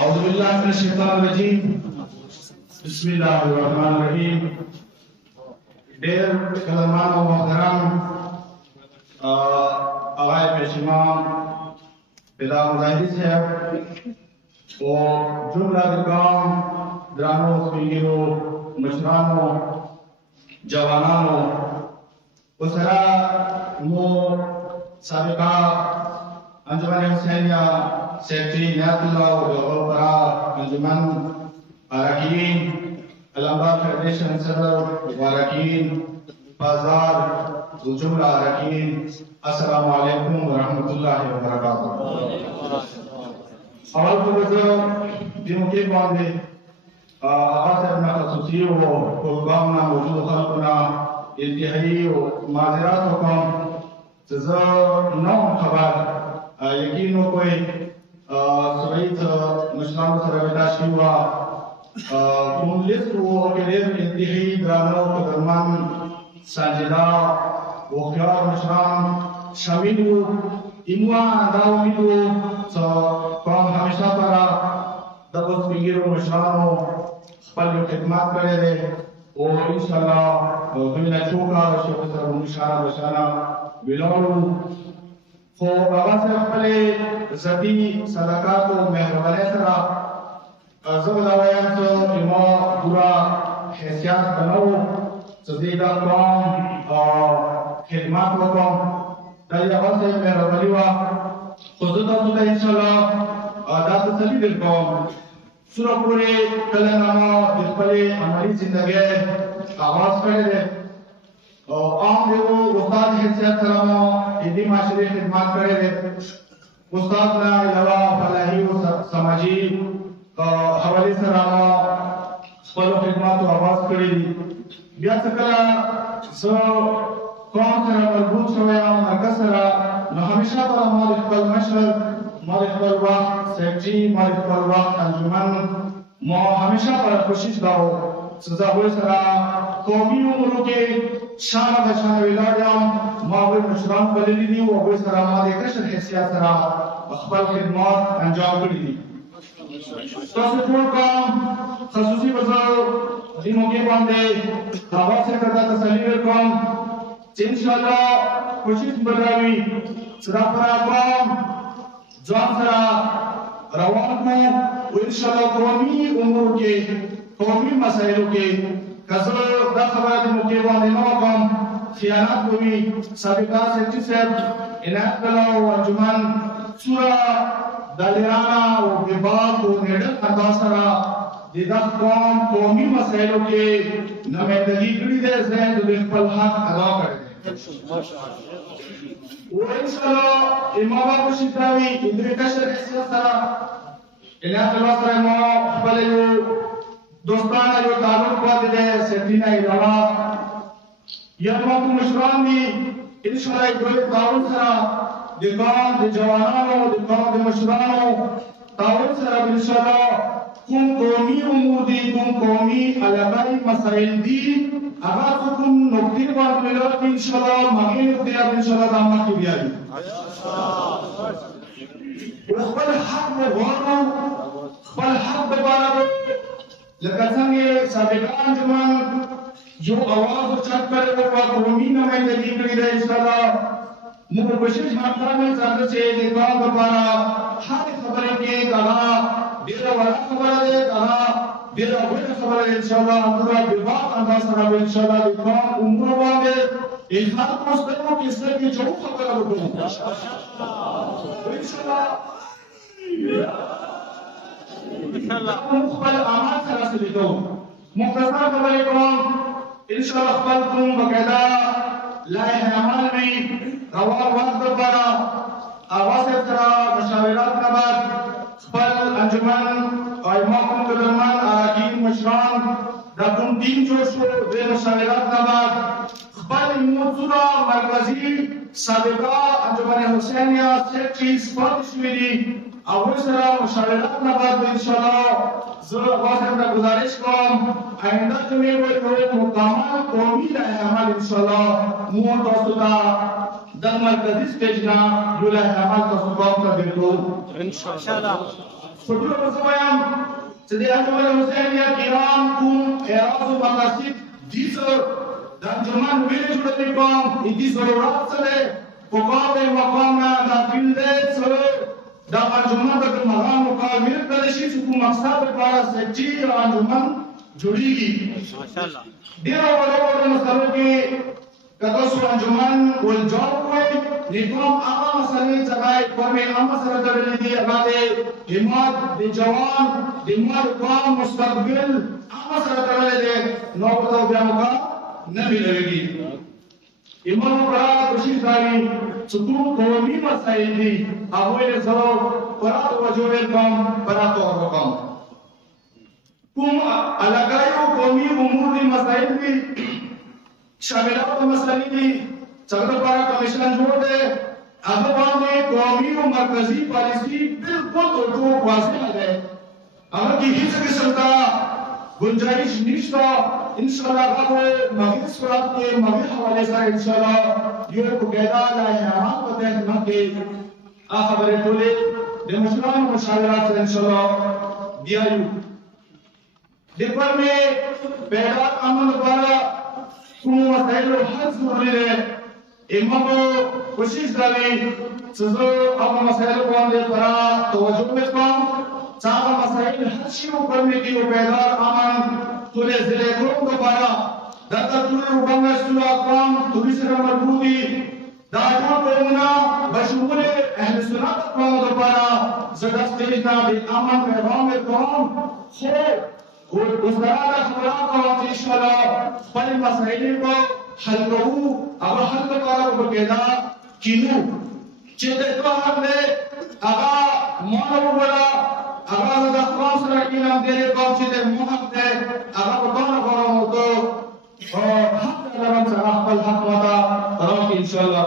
أعوذ بالله من الشيطان الرجيم بسم الله الرحمن الرحيم ډېر قدرمن او محترم آقای پشیمان پدر مظاهری صاحب و جمله دکان درانو سپینگیرو مشرانو جوانانو و سره مو سابقه انجمن حسینیه سیکٹری نیت اللہ و غلبرا انجمن اراکین علمبار فیڈریشن صدر واراکین بازار الجملہ اراکین السلام علیکم ورحمۃ اللہ وبرکاتہ اول کو بزر دیمو کے باندے آغاز ابن خصوصی و قلقامنا موجود خلقنا انتہائی و معذرات حکم تزر نو خبر یقینو کوئی سویت مشران سره ودا شیوا کوم لیست وو کې ډېر انتهایی درانو قدرمن ساجدا وخيار مشران شامل وو ایموا دا امید وو چې کوم همیشه پر د اوس پیګرو مشرانو خپل خدمات کړي دي او ان شاء الله دوی نه چوکا شو سره مشاره وشانا ویلو خو هغه سره خپل ذاتي صدقات او مهرباني سره زه دا وایم چې ما پورا حیثیت بنو چې دې دا کوم خدمات وکړم دا یو څه مهرباني وا خو زه تاسو ته ان شاء الله دا تسلی درکوم سره پورې کله نه د خپل عملي ژوندۍ آغاز کړی دی او عام یو استاد حیثیت سره مو دې معاشري خدمات کړی دی استاد نه علاوه فلاحي او سماجي حواله سره خپل خدمات او آغاز کړی دی بیا څنګه زه کوم سره مربوط شوی یم هغه سره نو همیشه به ما خپل مشر ما خپل وخت سیکټري ما خپل وخت انجمن ما همیشه پر کوشش داو چې زه هغوی سره قومي امورو کې شانه د شانه ولاړ یم ما هغوی مشران بللي دي او هغوی سره ما د کشر حیثیت سره خپل خدمات انجام کړي دي تاسو ټول کوم خصوصي به زه دې موقع باندې هغه څه ته تسلي ورکوم چې انشاءالله کوشش به دا وي چې دا پر عوام ځان سره روان کړو او انشاءالله قومي امورو کې قومي مسایلو کې که زه دا خبره د موقع باندې نه وکړم خیانت به وي سابقه سیکټري صاحب عنایت الله او انجمن څومره دلیرانه او بېباک او نډر انداز سره د دغه قوم قومي مسایلو کې نمایندګي کړې ده زه د خپل حق ادا کړی دی و انشاءالله ما به کوشش دا وي چې د کشر حیثیت سره عنایت الله سره ما خپل یو دوستانه یو تعلق پاتې دی سیکټري نه علاوه یا ما کوم مشران دي انشاءالله دوی تعاون سره د قوم د جوانانو د قوم د مشرانو تعاون سره انشاءالله کوم قومي امور دي کوم قومي علاقايي مسایل دي هغه کوم نقطې باندې ملت انشاءالله مغین نقطې انشاءالله د مخکې بیایي خپل حق مو غواړو خپل حق دپاره لکه څنګه سابقه انجمن یو اواز اوچت کړی و قومي نمایندګي کړې ده انشاءالله موږ کوشش همدا نه ځکه چې د قوم لپاره هر خبره کې هغه ډېره وړه خبره ده هغه ډېره وړه خبره ده انشاءالله پوره بېباک انداز سره به انشاءالله د قوم امورو باندې الحاق مستقیمو کې سترګې جوړ خبره وکړو انشاءالله موږ خپل اعمال سره سلیدو مختصر خبرې کوم انشاءالله خپل کوم باقاعده لایحه عمل وي روان وخت لپاره آغاز سره مشاورات نه بعد خپل انجمن ائمه کوم قدرمن اراکین مشران دا کوم ټیم جوړ شو د مشاورات نه بعد خپل موضوع مرکزي سابقه انجمن حسینیه سیکټري پاتې شوي دي هغوی سره مشاورات نه بعد انشاءالله زه واضح ته گزارش کوم آینده جمعې به یو مکمل قومي لایحه عمل انشاءالله مو تاسو ته د مرکزي سټیج نه یو له عمل تاسو کوم ته درکو ان شاء الله. فټول مسویم چې د انجمن حسینیه کرام کوم اعراض و مقاصد دي د انجمن ویلې جوړې کوم دې ضرورت سره په کوم مقام نه د پیلې سره د انجمن د مقام مقابل کړي شي چې کوم مقصد لپاره سچي انجمن جوړیږي ماشاءالله. ډیر ورو مسلو کې کله سو انجمن ول جوړ کوي لیکوم هغه مسلې چې راي کومه هغه سره درلې دي هغه د همت د جوان د مال قوم مستقبل هغه سره درلې دي نو په بیا موږ نه ملويږي ایمان پر کوشش کوي چې کوم قومي مسایل دي هغه له سره پرات وجوه کوم پرات وکم کوم علاقایو قومي امور دي مسایل دي شاملات مسلې دي څنګه لپاره کمیشن جوړ دی هغه باندې قومي او مرکزی پالیسی بالکل ټول واضح ده هغه کې هیڅ قسم کا گنجائش نشته ان شاء الله هغه مغرب صورت کې مغرب حواله سره ان شاء الله یو قاعده لا احترام په دې کې خبرې ټولې د مشرانو مشاورات سره ان شاء الله بیا یو د پر مې پیدا امن لپاره کوم مسائل حل ضروري ده امام کوشش کوي چې زه هغه مسائل باندې پرا توجه وکړم چې هغه مسائل حل شي او پر مې کې پیدا امن ټول ضلع کوم لپاره دا ټول وګڼل شو اقوام ټول سره مربوطي دا ټول قومونه بشمول اهل سنت قوم لپاره زړه ستنه به امن پیغام ورکوم خو وزارت خبرات او ان شاء الله خپل مسائل کو حل کوو او حل لپاره وګدا کینو چې د توحید له هغه مونږ ولا هغه د خپل سره کینم دې کوم چې د محق ده هغه په توګه غواړو ته او حق لرم چې خپل حق ودا راو ان شاء الله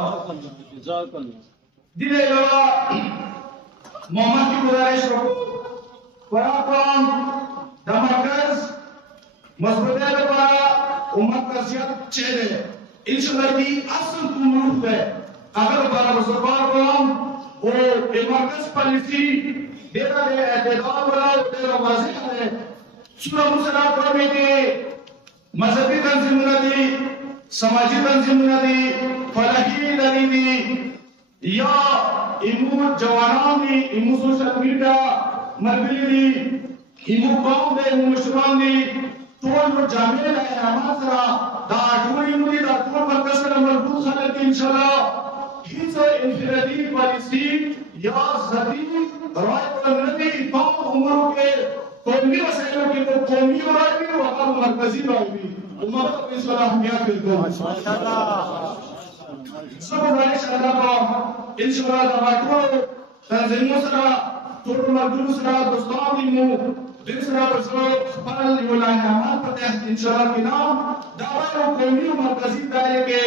جزاک الله دې له محمد کی گزارش وکړو پراپام د مرکز مضبوطه لپاره امت مرکزیت چې ده ان شاء الله دې اصل کوم ده هغه لپاره مسلمان قوم او مرکز پالیسی ډېر د اعتدال ولا ډېر واضح ده څومره مسله پرمې دي مذهبي تنظیمونه دي سماجي تنظیمونه دي فلاحي ادارې دي یا ایمو جوانان دي ایمو سوشل میډیا مرګلي دي ایمو قوم دي ایمو مشران دي ټول جامع احترامات سره دا ټول ایمو دي دا ټول مرکز سره مربوط خلک ان شاء الله هیڅ انفرادي پالیسي یا ذاتي رائے پر ندی تمام اموروں کے قومی مسائلوں کے تو قومی رائے بھی وہاں مرکزی رائے بھی امت ان شاء اللہ اہمیت کرتے ہیں سب گزارش ادا کو ان شاء اللہ دعوتوں تنظیموں سره ټول ملګرو سره دوستانو مو دې سره ورسره خپل یو لایحه په تحت ان شاء الله کې نام دعوتو قومي او مرکزی دایره کې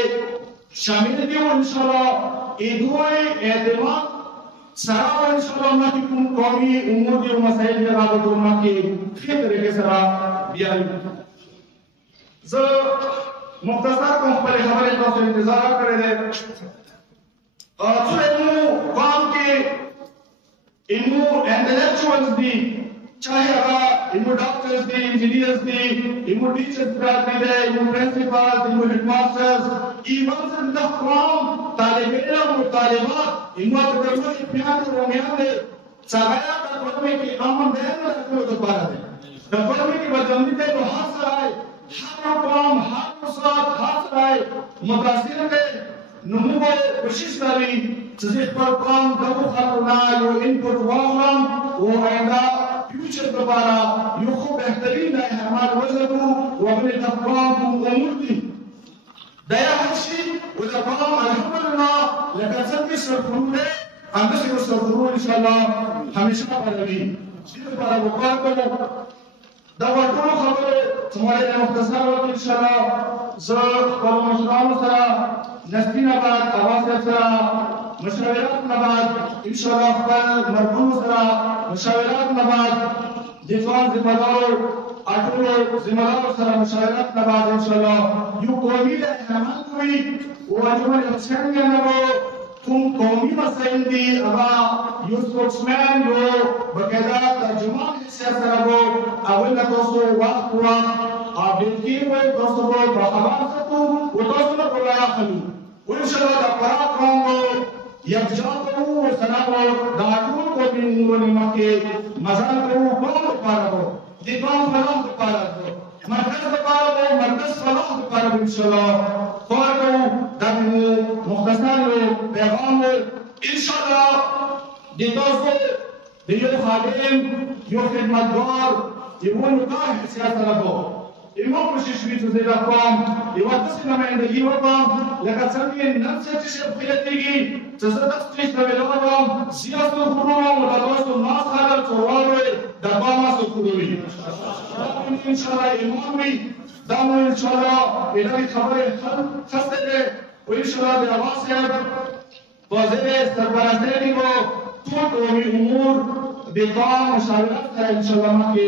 شامل دي او ان شاء الله ایدوی اعتماد سره ان شاء الله مکه کوم قومي امور دي او مسائل دي هغه ټول مکه په طریقې سره بیا زه مختصر کوم خپل خبرې تاسو انتظار کړی دی څو قوم کې ایمو انټلیکچوالز دي چاہے هغه ایمو ډاکټرز دي انجینیرز دي ایمو ټیچرز دي ایمو پرنسپلز ایمو هډ ماسترز ایمو د قوم طالب علم او طالبات ایمو د ټولنې پیاده رومیان دي څنګه د ټولنې کې امن دی نو د لپاره دی د ټولنې کې بدلون دي نو هر ځای هر قوم هر مسلمان هر ځای متاثر دی نو موږ کوشش کوي چې خپل قوم دغه خلکو یو انپوټ واخلم او آینده فیوچر لپاره یو خو بهترین احتمال وزرو او خپل تقوام امور دي دا هر شي او د قوم الحمدلله لکه څنګه سرپروده اندازه سرپروده ان شاء الله همیشه پروي چې لپاره وکړ دا ټول خبره څومره مختصر وکړو ان شاء الله زه خپل مشرانو سره نسبین آباد آواز سره مشاورات نباد ان شاء الله خپل مرګونو سره مشاورات نباد دفاع ذمہدارو اټولو ذمہدارو سره مشاورات نباد ان شاء الله یو قومي له عمل کوي وانجمن الاسلاميه نبو کوم قومي مسائل دي هغه یو سپوکسمین یو بقاعده ترجمان حیثیت سره وو اول نه تاسو وخت بلکې تاسو به باخبر ساتو و تاسو نه کولای اخلو وانشاءالله د قرآن قوم یکجا کوو سره به د ټول قومي نومونو مخکې مزل کوو قوم لپاره به د قوم فلاح لپاره مرکز لپاره به مرکز فلاح لپاره به انشاءالله کار کوو دا مختصر پیغام انشاءالله د تاسو د یو خادم یو خدمتګار یو نوکر حیثیت سره به ما کوشش می‌کنم زیر قوم یه وقتی نمایندگی بکنم لکه څنګه نن چې شخصیتیږي چې زه تاسو ته ویلم سیاست خورم و تاسو ما خلل څوروي د قوم سکوروي ان شاء الله ایمان وي دا مو ان شاء الله دې خبره خسته ده و ان شاء الله د اواسه واضح سرپرستی کو ټول قومي امور د قوم مشاورت سره ان شاء الله مخکې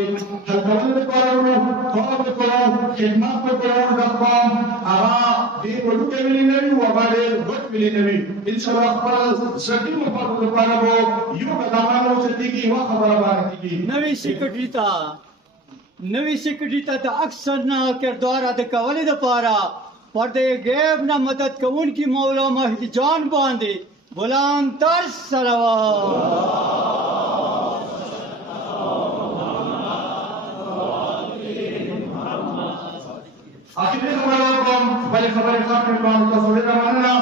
حل کولو لپاره ورو کار وکړو خدمت وکړو د قوم هغه ډېر وړوکی ویلي نه وي او هغه ډېر غټ ویلي نه وي ان شاء الله خپل شرطي مفادو لپاره به یو قدمانه اوچتېږي یوه خبره باندې کېږي نوی سیکرټري ته د اکثر نه کردار ادا کولو دپاره پردې غیب نه مدد کوونکي مولا مهدي جان باندې غلام تر صلوات آخری خبر کوم بلې خبرې ختم کړم تاسو ډېره مننه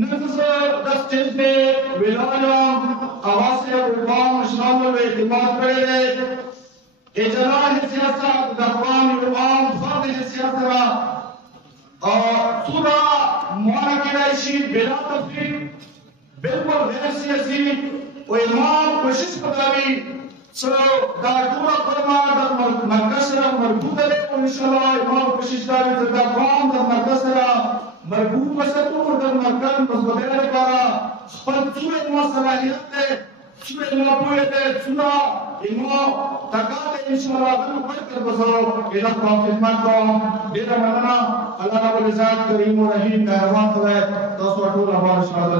نن زه د سټیج پې ویلایم اواز یې قوم مشرانو به اعتماد کړی دی اجرا حیثیت سره د قوم یو عام فرد حیثیت سره صورا معنا کېدای شي بلا تفریق بالکل غیر سیاسي و امام کوشش وکړي چې دا ټوله فرما د مرکز سره مربوطه ده او انشاءالله امام کوشش کوي چې د قوم د مرکز سره مربوط وساتو د مرکز مثبتۍ لپاره خپل څومره امام صلاحیت دی څومره امام پوهه دی څومره امام طاقت دی انشاءالله هغه بل تر بزو د قوم خدمت کوم ډېره مننه الله رب العزت کریم و رحیم مهربان خدای تاسو ټول آباد شاد